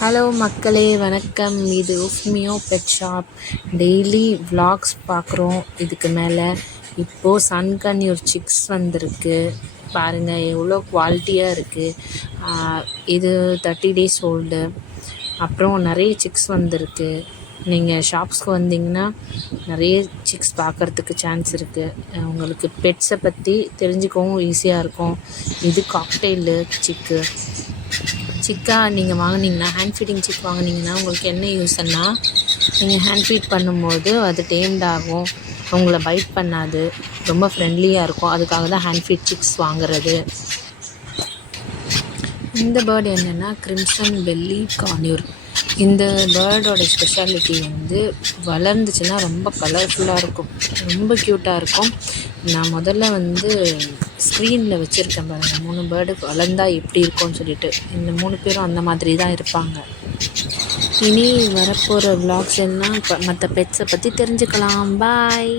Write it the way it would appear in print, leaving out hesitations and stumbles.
Hello மக்களே, வணக்கம். இது உஃப்மியோ பெட் ஷாப். டெய்லி vlogs பார்க்குறோம். இதுக்கு மேலே இப்போது சன்கன்யூர் சிக்ஸ் வந்திருக்கு. பாருங்கள் எவ்வளோ குவாலிட்டியாக இருக்குது. இது 30 days ஓல்டு. அப்புறம் நிறைய சிக்ஸ் வந்திருக்கு. நீங்கள் ஷாப்ஸ்க்கு வந்தீங்கன்னா நிறைய சிக்ஸ் பார்க்குறதுக்கு சான்ஸ் இருக்குது. உங்களுக்கு பெட்ஸை பற்றி தெரிஞ்சுக்கவும் ஈஸியாக இருக்கும். இது காக்டெயிலு சிக்கா நீங்கள் வாங்கினீங்கன்னா, ஹேண்ட் ஃபீடிங் சிக் வாங்கினீங்கன்னா உங்களுக்கு என்ன யூஸ்ன்னா, நீங்கள் ஹேண்ட் ஃபீட் பண்ணும்போது அது டேம்ட் ஆகும், உங்களை பைட் பண்ணாது, ரொம்ப ஃப்ரெண்ட்லியாக இருக்கும். அதுக்காக தான் ஹேண்ட் ஃபீட் சிக்ஸ் வாங்குறது. இந்த பேர்டு என்னென்னா கிரிம்சன் பெல்லி கான்யூர். இந்த பேர்டோட ஸ்பெஷாலிட்டி வளர்ந்துச்சுன்னா ரொம்ப கலர்ஃபுல்லாக இருக்கும், ரொம்ப க்யூட்டாக இருக்கும். நான் முதல்ல ஸ்க்ரீனில் வச்சுருக்கேன் பாருங்கள், 3 பேர்டு வளர்ந்தால் எப்படி இருக்கும்னு சொல்லிட்டு. இந்த 3 பேரும் அந்த மாதிரி தான் இருப்பாங்க. இனி வரப்போகிற vlogs எல்லாம் மற்ற பெட்ஸை பற்றி தெரிஞ்சுக்கலாம். பாய்.